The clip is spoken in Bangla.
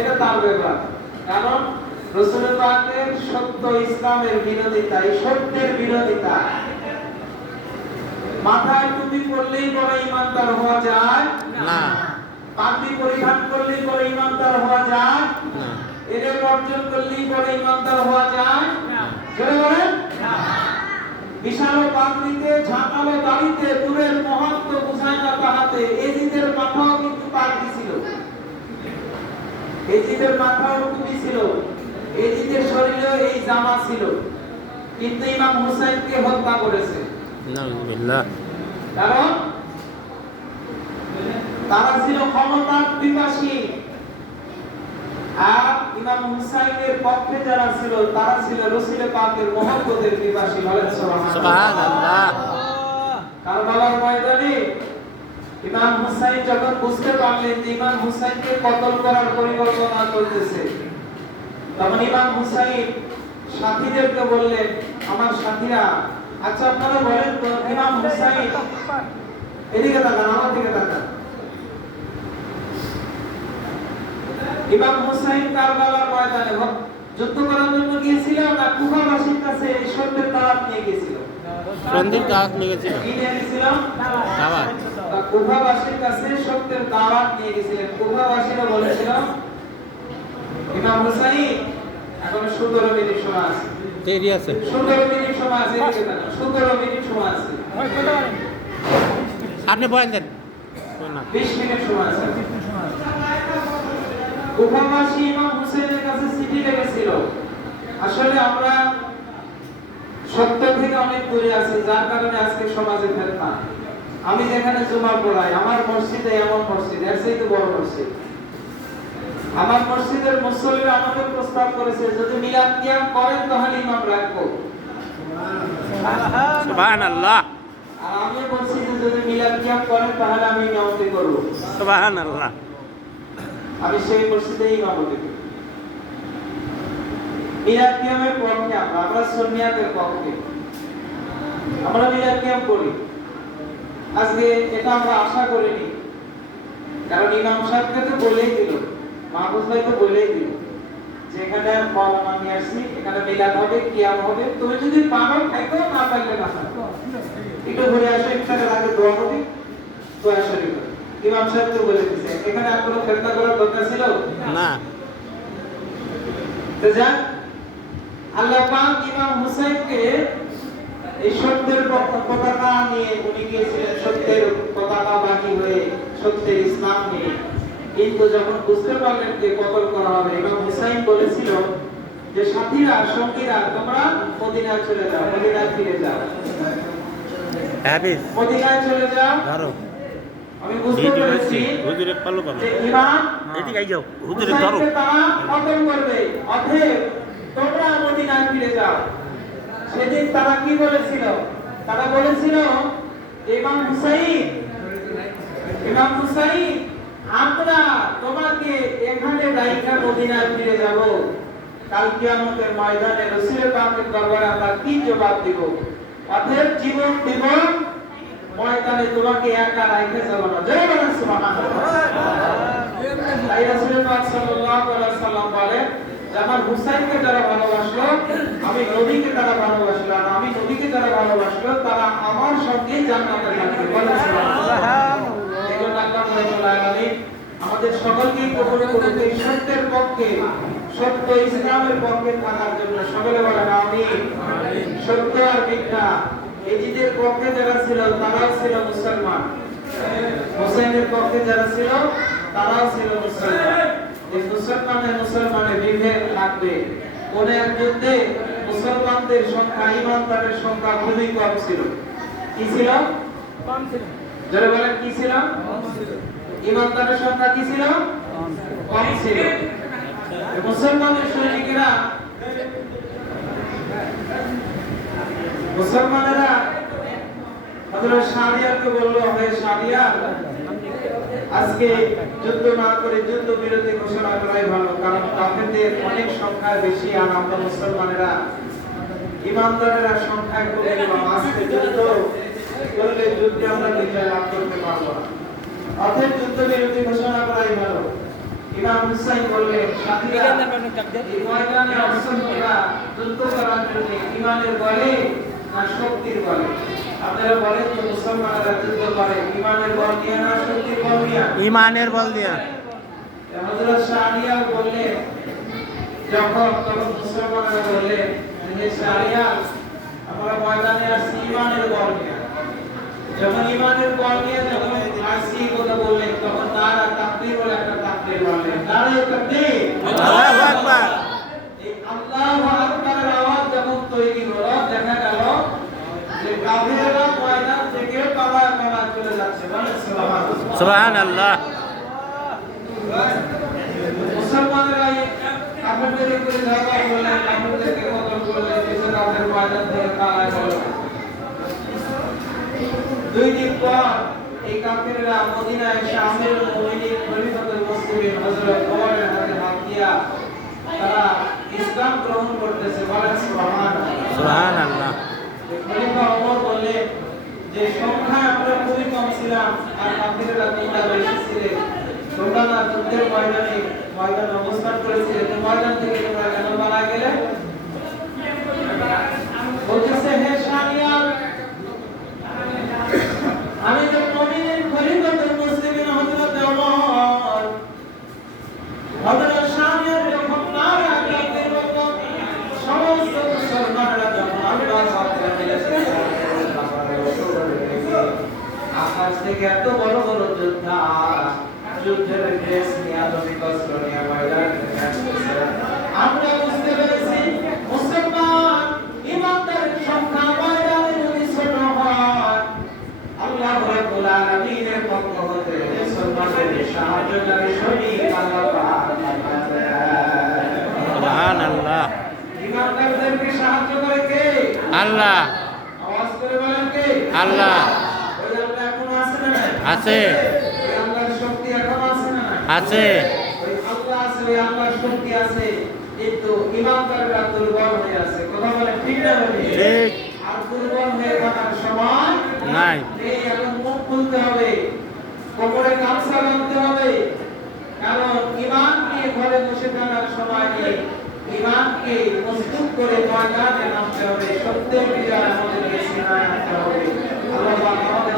এটা তার ব্যাপার। কারণ রাসূল পাকের সত্য ইসলামের বিরোধিতা, এই সত্যের বিরোধিতা। মাথায় টুপি পরলেই বড় ইমানদার হওয়া যায় না, পাগড়ি পরিধান করলেই বড় ইমানদার হওয়া যায় না, এদের অর্জন করলেই বড় ইমানদার হওয়া যায় না। জোরে বলেন না। বিশাল পাগড়িতে ঝাঁকালো দাড়িতে দূরের মহত্ব বোঝায় না তাহাতে এজিদের মাথাও কিন্তু পাগড়ি ছিল, এজিদের মাথাও টুপি ছিল, এজিদের শরীরেও এই জামা ছিল, কিন্তু ইমাম হুসাইনকে হত্যা করেছে। নাউযুবিল্লাহ। কারণ তারা ছিল ক্ষমতার পিপাসী, আর ইমাম হুসাইনের পক্ষে যারা ছিল তারা ছিল রাসূল পাকের মহব্বতের পিপাসী। বলেন সুবহানাল্লাহ। কারবালার ময়দানে ইমাম হুসাইন যখন বুঝতে পারলেন যে ইমাম হুসাইনকে কতল করার পরিকল্পনা চলতেছে, তখন ইমাম হুসাইন সাথীদেরকে বললেন, আমার সাথীরা, আচ্ছা আপনারা বলেন তো ইমাম হুসাইন, এদিকে তাকান, আমার দিকে তাকান, ইমাম হুসাইন কারবালার ময়দানে যুদ্ধ করার জন্য গিয়েছিল না কুফাবাসীর কাছে এই সত্যের দাওয়াত নিয়ে গিয়েছিল? সন্ধির দাওয়াত নিয়ে গেছিল। কি নিয়ে গিয়েছিল? দাওয়াত। কুফাবাসীর কাছে সত্যের দাওয়াত নিয়ে গিয়েছিলেন। কুফাবাসীরা বলেছিল, ইমাম হুসাইন এখন 17 মিনিট সময় আছে, দেরি আছে। 17 মিনিট সময় আছে, এদিকে তাকান, 17 মিনিট সময় আছে, আপনি বলেন দেন। 20 মিনিট সময় আছে। কুফাবাসী ইমাম হুসাইনের কাছে চিঠি লিখেছিল, আসলে আমরা সত্য থেকে অনেক দূরে আছি, যার কারণে আজকে সমাজে ফেতনা। আমি যেখানে জুমা পড়াই, আমার মসজিদে এমন মসজিদ, এর চাইতে বড় মসজিদ, আমার মসজিদের মুসল্লিরা আমাকে প্রস্তাব করেছে যদি মিলাদ কিয়াম করেন তাহলে ইমাম রাখবো। সুবহানাল্লাহ। আর আমি বলছি যে যদি মিলাদ কিয়াম করেন তাহলে আমি ইমামতি করব। সুবহানাল্লাহ। আমি সেই মসজিদে ইমামতি করি। মিলাদ কিয়ামের পক্ষে আমরা সুন্নিয়াতের পক্ষে, আমরা মিলাদ কিয়াম করি। আজকে এটা আমরা আশা করিনি, কারণ ইমাম সাহেবকে তো বলেই দিল, মাহফুজ ভাই তো বলেই দিল যে এখানে মাওলানা নিয়ে আসছি, এখানে মিলাদ হবে, কিয়াম হবে, তুমি যদি পারো খাইতো, না পারলে না খাইতো। একটু ঘুরে আসো, ইফতারের আগে দোয়া হবে, দোয়া শরীফ। ইমাম সাহেব তো বলে দিয়েছে, এখানে আর কোনো ফেতনা করার দরকার ছিল না। তো যাক, আল্লাহ পাক ইমাম হুসাইনকে এই সত্যের পতাকা নিয়ে উনি গিয়েছিলেন, সত্যের পতাকা বাহী হয়ে, সত্যের ইসলাম নিয়ে। কিন্তু যখন বুঝতে পারলেন যে কতল করা হবে, ইমাম হুসাইন বলেছিল যে সাথীরা, সঙ্গীরা, তোমরা মদিনায় চলে যাও, মদিনায় ফিরে যাও, হাফেজ মদিনায় চলে যাও। ধরো। আমি বুঝতে পেরেছি হুজুরে ফলো করো। যে ইমাম এদিকে আই যাও। হুজুরে ধরো। হুসাইনকে তারা কতল করবে, অতএব তোমরা মদিনায় ফিরে যাও। সেদিন তারা কি বলেছিল? তারা বলেছিল, ইমাম হুসাইন, ইমাম হুসাইন, আমরা তোমাকে এখানে রাইখা মদিনায় ফিরে যাব, কাল কিয়ামতের ময়দানে রাসূল পাকের দরবারে আমরা কি জবাব দিব? অতএব জীবন দিব, ময়দানে তোমাকে একা রাইখা যাব না। জয় বলেন সুবহানাল্লাহ। তাই রাসূল পাক সাল্লাল্লাহু আলাইহি সাল্লাম বলেন, আমার হুসাইনকে যারা ভালোবাসলো, আমি নবীকে তারা ভালোবাসলো, আর আমি নবীকে যারা ভালোবাসলো তারা আমার সঙ্গে জান্নাতে থাকবে। বলেন সুবহানাল্লাহ। এজন্য আল্লাহ রাব্বুল আলামিন আমাদের সকলকে কবুল করুন এই সত্যের পক্ষে, সত্য ইসলামের পক্ষে থাকার জন্য। সকলে বলেন আমিন। সত্য আর মিথ্যা এজিদের পক্ষে যারা ছিল তারাও ছিল মুসলমান, হুসাইনের পক্ষে যারা ছিল তারাও ছিল মুসলমান। এই মুসলমানের বিভেদ থাকবে। কোন এক যুদ্ধে মুসলমানদের সংখ্যা, ঈমানদারের সংখ্যা খুবই কম ছিল। কি ছিল? কম ছিল। যারা বলেন কি ছিল? কম ছিল। ঈমানদারের সংখ্যা কি ছিল? কম ছিল। মুসলমানের সৈনিকেরা, মুসলমানেরা হযরত শাহরিয়ারকে বলল, হে শাহরিয়ার, আজকে যুদ্ধ না করে যুদ্ধ বিরতি ঘোষণা করাই ভালো, কারণ কাফেরদের অনেক সংখ্যা বেশি আর আমরা মুসলমানেরা, ঈমানদারেরা সংখ্যায় কম। আজকে যুদ্ধ করলে যুদ্ধে আমরা বিজয় লাভ করতে পারবো না, অতএব যুদ্ধ বিরতি ঘোষণা করাই ভালো। ইমাম হুসাইন বললেন, সাথীরা এই ময়দানে অবস্থানরা যুদ্ধ করার জন্য ইমানের বলে না শক্তির বলে? আপনারা বলেন তো, মুসলমানরা যুদ্ধ করে ইমানের বল দিয়ে না শক্তির বল দিয়ে? ইমানের বল দিয়া। হযরত শাহরিয়ার বললেন, তখন মুসলমানরা বললেন যে শাহরিয়ার, আমরা ময়দানে আসছি ইমানের বল নিয়ে। যখন ইমানের বল নিয়ে যখন আসছি কথা বললেন, তখন তারা তাকবীর বলে একটা তাকবীর বললেন, নারে তাকবীর, আল্লাহু আকবার। এই আল্লাহু আকবারের আওয়াজ যখন তৈরি হলো, দেখা গেল যে কাফেররা ময়দান থেকে পালায় চলে যাচ্ছে। বলেন সুবহানাল্লাহ। সুবহানাল্লাহ। মুসলমানরা কাফেরদের উপরে ঝাঁপা করলেন, কাফেরদেরকে কতল করলেন, কিছু কাফের ময়দান থেকে পালায় গেল। 2 দিন পর এই কাফেররা মদিনায় এসে আমিরুল মুমিনিন খলিফাতুল মুসলিমিন হযরত ওমরের হাতে হাত দিয়া তারা ইসলাম গ্রহণ করতেছে। বলেন সুবহানাল্লাহ। সুবহানাল্লাহ। খলিফা ওমর বললেন যে সংখ্যায় আমরা খুবই কম ছিলাম আর কাফেররা তোমরা বেশি ছিলে, তোমরা না যুদ্ধের ময়দানে অবস্থান করেছিলে, তো ময়দান থেকে তোমরা কেন পালা গেলে? বলতেছে, হে শাহরিয়ার, আমি তো মুমিনিন খলিফাতুল মুসলিমিন হযরত ওমর, হযরত শাহরিয়ার যখন নারা তাকবীর বলল, সমস্ত মুসলমানরা যখন আল্লাহু আকবার বলেছে, আকাশ থেকে এত বড় বড় যোদ্ধা যুদ্ধের ড্রেস নিয়ে, আধুনিক অস্ত্র নিয়ে ময়দানে আসতেছে। আমরা বুঝতে পেরেছি মুসলমান ইমানদারের সংখ্যা ময়দানে যদি ছোট হয়, আল্লাহ রাব্বুল আলামিনের পক্ষ হতে মুসলমানদের সাহায্যকারী সৈনিক আল্লাহ পাক পাঠাবেন। সুবহানাল্লাহ। ইমানদারদেরকে সাহায্য করে কে? আল্লাহ। আওয়াজ করে বলেন কে? আল্লাহ। ওই আল্লাহ এখনো আছে না নাই? আছে। ওই আল্লাহর শক্তি এখনো আছে না নাই? আছে। ওই আল্লাহ আছে, ওই আল্লাহর শক্তি আছে, কিন্তু ইমানদাররা দুর্বল হয়ে আছে। কথা বলেন ঠিক না বলি? ঠিক। আর দুর্বল হয়ে থাকার সময় নাই। এই এখন মুখ খুলতে হবে, কোমরে গামছা বাঁধতে হবে, কারণ ঈমান নিয়ে ঘরে বসে থাকার সময় নেই। ঈমানকে মজবুত করে ময়দানে নামতে হবে, সত্যের বিজয় আমাদেরকে সিনায় আনতে হবে। আল্লাহ পাক আমাদের